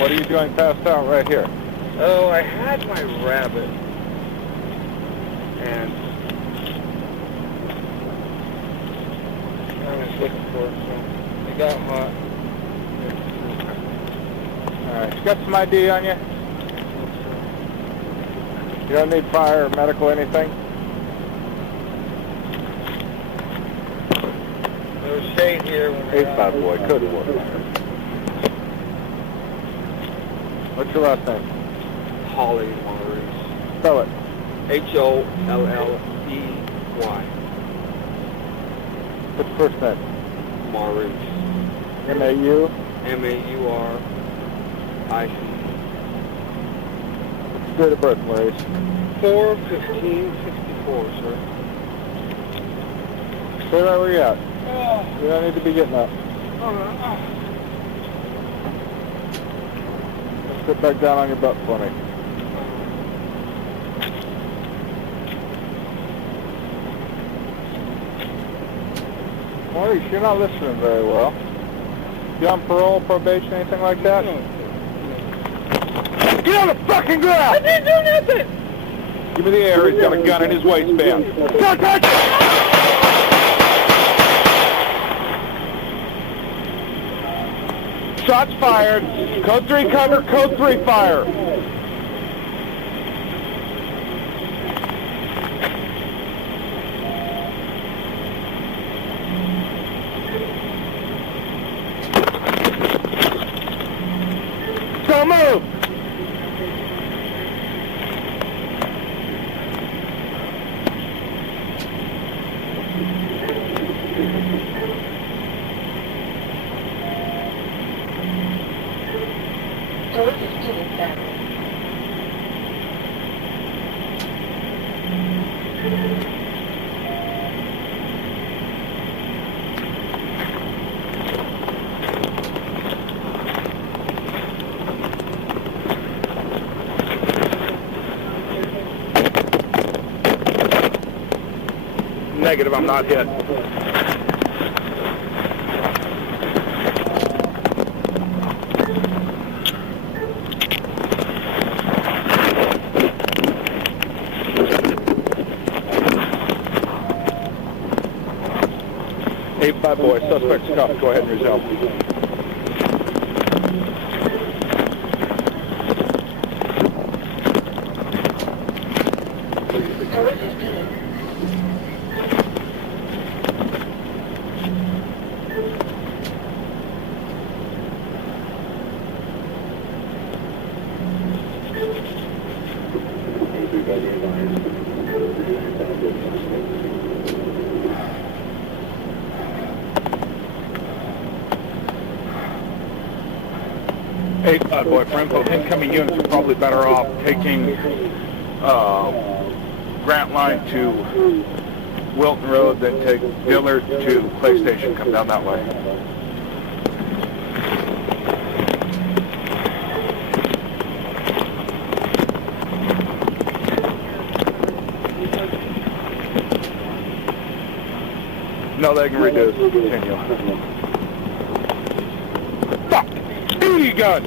What are you doing passed out right here? Oh, I had my rabbit, and I was looking for it, so it got hot. Alright, you got some ID on you? You don't need fire or medical anything? There was shade here when 8-5 boy, code work. What's your last name? Holly Maurice. Spell it. Holley. What's your first name? Maurice. M-A-U? M-A-U-R-I-C. Date of birth, Maurice. 4/15/64, sir. Stay right where you're at. You don't need to be getting up. Sit back down on your butt for me. Maurice, you're not listening very well. You on parole, probation, anything like that? Get on the fucking ground! I didn't do nothing! Give me the air, he's got a gun in his waistband. Don't touch it! Shots fired. Code 3 cover, code 3 fire. Don't move! Negative, I'm not hit. Eight-5 boy, suspect's cuffed. Go ahead and resume. Eight-5 boy, for info, incoming units are probably better off taking Grant Line to Wilton Road than take Dillard to Clay Station. Come down that way. No, they can reduce. Continue. Fuck! Duty gun!